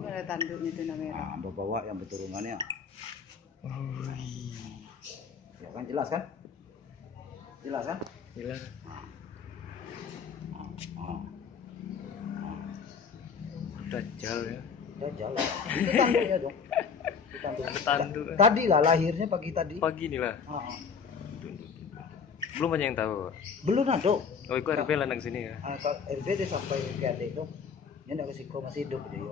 Ada tanduknya itu namanya. Nah, bawa yang keturunannya. Oh, Ya kan jelas kan? Jelas kan? jelas. Oh. Dajjal ya. Dajjal. Itu tanduknya dong. Itu Tanduk. Tadi lah lahirnya pagi tadi. Pagi nih lah. Belum banyak yang tahu. Belum ada. Oh, itu RB lah nang sini ya. RB dia sampai ke adik itu. Dia enggak resiko masih hidup dia.